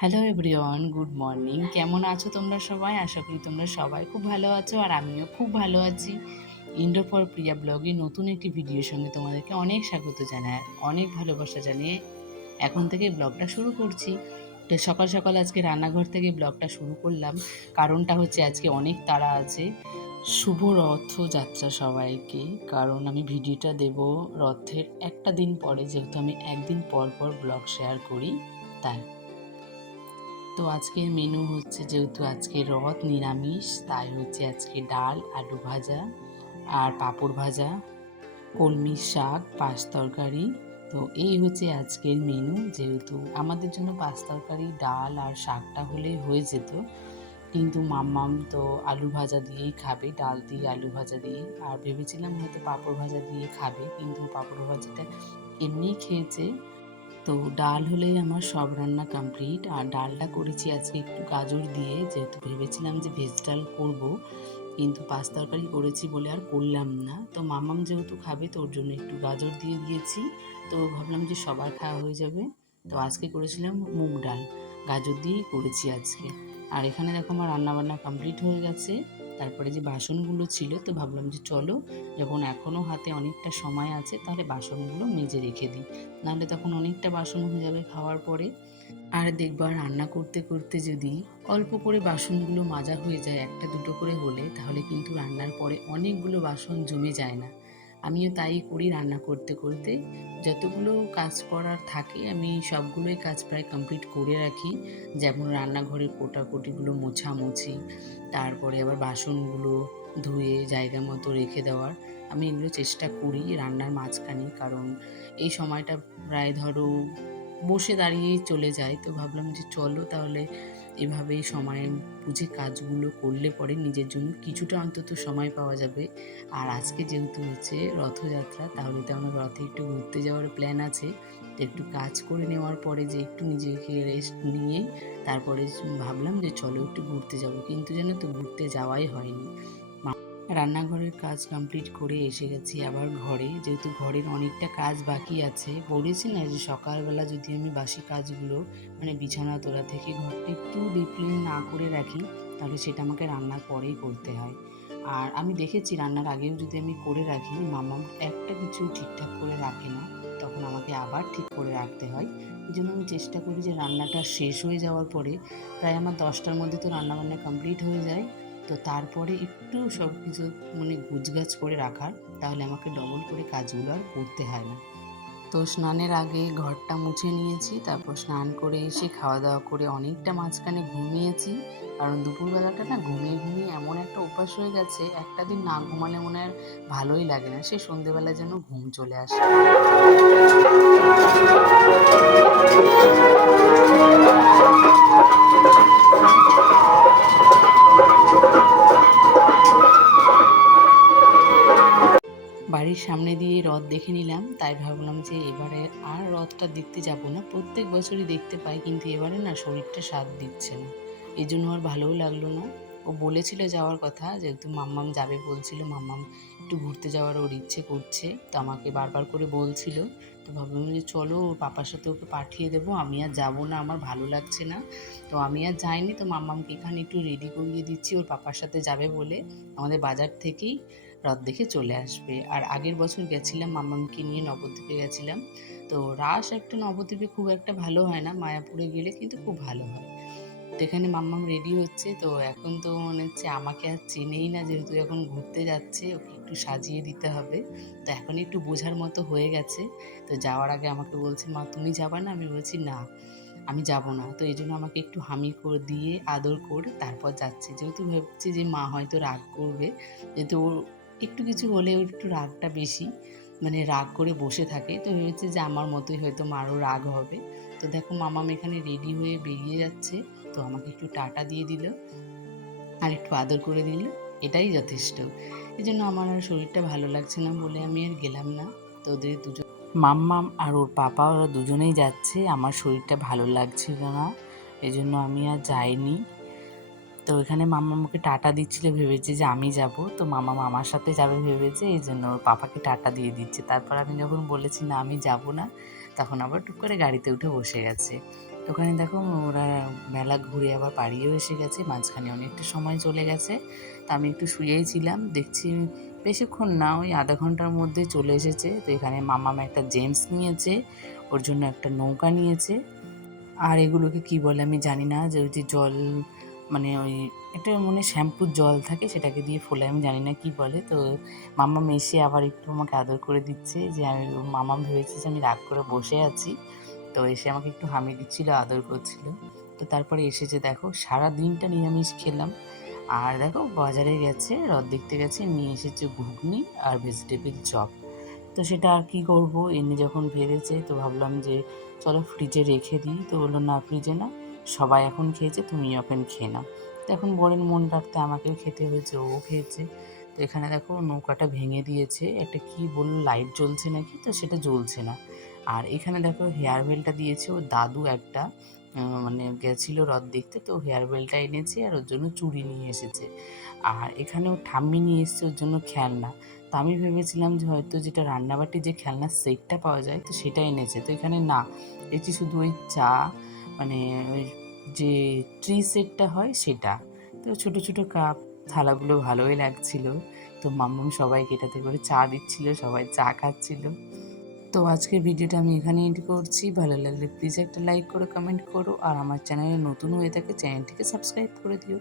Hello everyone, good morning. কেমন আছো তোমরা সবাই? আশা করি তোমরা সবাই খুব ভালো আছো, আর আমিও খুব ভালো আছি। ইন্ডো ফর প্রিয়া ব্লগে নতুন একটি ভিডিওর সঙ্গে তোমাদেরকে অনেক স্বাগত জানাই, অনেক ভালোবাসা জানিয়ে এখন থেকে ব্লগটা শুরু করছি। তো সকাল সকাল আজকে রান্নাঘর থেকে ব্লগটা শুরু করলাম। কারণটা হচ্ছে আজকে অনেক তাড়া আছে। শুভ রথযাত্রা সবাইকে। কারণ আমি ভিডিওটা দেব রথের একটা দিন পরে, যেহেতু আমি একদিন পর পর ব্লগ শেয়ার করি তাই। তো আজকের মেনু হচ্ছে, যেহেতু আজকে রথ নিরামিষ, তাই হচ্ছে আজকে ডাল, আলু ভাজা আর পাঁপড় ভাজা, কলমি শাক, পাঁচ তরকারি। তো এই হচ্ছে আজকের মেনু। যেহেতু আমাদের জন্য পাঁচ তরকারি, ডাল আর শাকটা হলেই হয়ে যেত, কিন্তু মাম্মাম তো আলু ভাজা দিয়েই খাবে, ডাল দিয়ে আলু ভাজা দিয়ে। আর ভেবেছিলাম হয়তো পাঁপড় ভাজা দিয়ে খাবে, কিন্তু পাঁপড় ভাজাটা এমনিই খেয়েছে। তো ডাল হলেই আমার সব রান্না কমপ্লিট। আর ডালটা করেছি আজকে একটু গাজর দিয়ে, যেহেতু ভেবেছিলাম যে ভেজ ডাল করব, কিন্তু পাঁচ তরকারি করেছি বলে আর করলাম না। তো মামাম যেহেতু খাবে, তো ওর জন্য একটু গাজর দিয়ে দিয়েছি। তো ভাবলাম যে সবার খাওয়া হয়ে যাবে। তো আজকে করেছিলাম মুগ ডাল, গাজর দিয়েই করেছি আজকে। আর এখানে দেখো আমার রান্নাবান্না কমপ্লিট হয়ে গেছে। তারপরে যে বাসনগুলো ছিল, তো ভাবলাম যে চলো, যখন এখনও হাতে অনেকটা সময় আছে, তাহলে বাসনগুলো মেজে রেখে দিই, নাহলে তখন অনেকটা বাসন হয়ে যাবে খাওয়ার পরে। আর দেখবা, রান্না করতে করতে যদি অল্প করে বাসনগুলো মাজা হয়ে যায়, একটা দুটো করে হলে, তাহলে কিন্তু রান্নার পরে অনেকগুলো বাসন জমে যায় না। আমিও তাই করি, রান্না করতে করতে যতগুলো কাজ করার থাকে আমি সবগুলোই কাজ প্রায় কমপ্লিট করে রাখি। যেমন রান্নাঘরের কোটাকুটিগুলো মোছামুছি, তারপরে আবার বাসনগুলো ধুয়ে জায়গা মতো রেখে দেওয়ার। আমি এগুলো চেষ্টা করি রান্নার মাঝখানে, কারণ এই সময়টা প্রায় ধরো বসে দাঁড়িয়েই চলে যায়। তো ভাবলাম যে চলো তাহলে এভাবেই সময় বুঝে কাজগুলো করলে পরে নিজের জন্য কিছুটা অন্তত সময় পাওয়া যাবে। আর আজকে যেহেতু হচ্ছে রথযাত্রা, তাহলে তো আমরা রথে একটু ঘুরতে যাওয়ার প্ল্যান আছে। তো একটু কাজ করে নেওয়ার পরে যে একটু নিজেকে রেস্ট নিয়ে তারপরে ভাবলাম যে চলো একটু ঘুরতে যাব, কিন্তু যেন তো ঘুরতে যাওয়াই হয়নি। রান্নাঘরের কাজ কমপ্লিট করে এসে গেছি আবার ঘরে, যেহেতু ঘরের অনেকটা কাজ বাকি আছে। বলেছি না যে সকালবেলা যদি আমি বাসি কাজগুলো, মানে বিছানা তোলা থেকে ঘরটা একটু ডিপ ক্লিন না করে রাখি, তাহলে সেটা আমাকে রান্নার পরেই করতে হয়। আর আমি দেখেছি রান্নার আগেও যদি আমি করে রাখি, মামা একটা কিছু ঠিকঠাক করে রাখে না, তখন আমাকে আবার ঠিক করে রাখতে হয়। এই জন্য আমি চেষ্টা করি যে রান্নাটা শেষ হয়ে যাওয়ার পরে, প্রায় আমার 10টার মধ্যে তো রান্নাবান্না কমপ্লিট হয়ে যায়, তো তারপরে একটু সব কিছু মানে গুছগাছ করে রাখার, তাহলে আমাকে ডবল করে কাজগুলো আর করতে হয় না। তো স্নানের আগে ঘরটা মুছে নিয়েছি, তারপর স্নান করে এসে খাওয়া দাওয়া করে অনেকটা মাঝখানে ঘুমিয়েছি। কারণ দুপুরবেলাটা না ঘুমিয়ে ঘুমিয়ে এমন একটা অভ্যাস হয়ে গেছে, একটা দিন না ঘুমালে মনে আর ভালোই লাগে না, সে সন্ধেবেলা যেন ঘুম চলে আসে। বাড়ির সামনে দিয়ে রথ দেখে নিলাম, তাই ভাবলাম যে এবারে আর রথটা দেখতে যাব না। প্রত্যেক বছরই দেখতে পাই, কিন্তু এবারে না শরীরটা সাথ দিচ্ছে না, এই জন্য আর ভালোও লাগলো না। ও বলেছিল যাওয়ার কথা, যেহেতু মাম্মাম যাবে বলছিল, মাম্মাম একটু ঘুরতে যাওয়ার ওর ইচ্ছে করছে, তো আমাকে বারবার করে বলছিল। তো ভাবলাম যে চলো, ওর পাপার সাথে ওকে পাঠিয়ে দেবো, আমি আর যাবো না, আমার ভালো লাগছে না। তো আমি আর যাইনি। তো মাম্মামকে এখানে একটু রেডি করিয়ে দিচ্ছি, ওর পাপার সাথে যাবে বলে আমাদের বাজার থেকেই রথ দেখে চলে আসবে। আর আগের বছর গেছিলাম মামামকে নিয়ে, নবদ্বীপে গেছিলাম। তো রাস একটা নবদ্বীপে খুব একটা ভালো হয় না, মায়াপুরে গেলে কিন্তু খুব ভালো হয়। তো এখানে মাম্মাম রেডি হচ্ছে। তো এখন তো মনে হচ্ছে আমাকে আর চেনেই না, যেহেতু এখন ঘুরতে যাচ্ছে, ওকে একটু সাজিয়ে দিতে হবে। তো এখন একটু বোঝার মতো হয়ে গেছে। তো যাওয়ার আগে আমাকে বলছে, মা তুমি যাবা না? আমি বলছি না, আমি যাব না। তো এই জন্য আমাকে একটু হামি করে দিয়ে আদর করে তারপর যাচ্ছে, যেহেতু ভাবছি যে মা হয়তো রাগ করবে, যেহেতু ওর একটু কিছু হলে ওর একটু রাগটা বেশি, মানে রাগ করে বসে থাকে। তো ভেবেছে যে আমার মতোই হয়তো মারও রাগ হবে। তো দেখো মামাম এখানে রেডি হয়ে বেরিয়ে যাচ্ছে। তো আমাকে একটু টাটা দিয়ে দিল আর একটু আদর করে দিল, এটাই যথেষ্ট। এই জন্য আমার আর শরীরটা ভালো লাগছে না বলে আমি আর গেলাম না। তো ওদের দুজন, মাম্মাম আর ওর পাপা, ওরা দুজনেই যাচ্ছে, আমার শরীরটা ভালো লাগছিল না, এই জন্য আমি আর যাইনি। তো এখানে মাম্মা আমাকে টাটা দিচ্ছিল, ভেবেছে যে আমি যাব, তো মামা আমার সাথে যাবে ভেবেছে, এই জন্য ওর পাপাকে টাটা দিয়ে দিচ্ছে। তারপর আমি যখন বলেছি না আমি যাব না, তখন আবার টুক করে গাড়িতে উঠে বসে গেছে। ওখানে দেখো ওরা মেলা ঘুরে আবার বাড়িও এসে গেছে, মাঝখানে অনেকটা সময় চলে গেছে। তা আমি একটু শুয়েই ছিলাম, দেখছি বেশিক্ষণ না, ওই আধা ঘন্টার মধ্যে চলে এসেছে। তো এখানে মামাম একটা জেমস নিয়েছে, ওর জন্য একটা নৌকা নিয়েছে। আর এগুলোকে কি বলে আমি জানি না, যে ওই যে জল মানে ওই একটা মনে শ্যাম্পুর জল থাকে সেটাকে দিয়ে ফোলে, আমি জানি না কি বলে। তো মাম্মাম এসে আবার একটু আমাকে আদর করে দিচ্ছে, যে আমি মাম্মাম ভেবেছে যে আমি রাগ করে বসে আছি, তো এসে আমাকে একটু হামি দিচ্ছিল, আদর করছিল। তো তারপরে এসেছে, দেখো সারা দিনটা নিরামিষ খেলাম। আর দেখো বাজারে গেছে, রথ দেখতে গেছে, নিয়ে এসেছে ঘুগনি আর ভেজিটেবিল চপ। তো সেটা আর কি করব, এনে যখন ভেজেছে তো ভাবলাম যে চলো ফ্রিজে রেখে দিই। তো বললো না, ফ্রিজে না, সবাই এখন খেয়েছে, তুমি এখন খেয়ে নাও। তো এখন বরের মন রাখতে আমাকেও খেতে হয়েছে, ও খেয়েছে। তো এখানে দেখো নৌকাটা ভেঙে দিয়েছে, একটা কি বললো লাইট জ্বলছে নাকি, তো সেটা জ্বলছে না। আর এখানে দেখো হেয়ার বেলটা দিয়েছে ওর দাদু একটা, মানে গেছিলো রথ দেখতে, তো হেয়ার বেলটা এনেছে আর ওর জন্য চুড়ি নিয়ে এসেছে। আর এখানে ওর ঠাম্মি নিয়ে এসেছে ওর জন্য খেলনা। তো আমি ভেবেছিলাম যে হয়তো যেটা রান্নাবাটির যে খেলনার সেটটা পাওয়া যায় তো সেটা এনেছে, তো এখানে না, দেখছি শুধু ওই চা, মানে ওই যে ট্রি সেটটা হয় সেটা। তো ছোট ছোট কাপ, থালাগুলো ভালোই লাগছিল। তো মাম্মাম সবাইকে এটাতে করে চা দিচ্ছিল, সবাই চা খাচ্ছিল। তো আজকের ভিডিওটা আমি এখানে এন্ড করছি, ভালো লাগলে প্লিজ একটা লাইক করো, কমেন্ট করো, আর আমার চ্যানেলে নতুন হয়ে থাকে চ্যানেলটিকে সাবস্ক্রাইব করে দিও।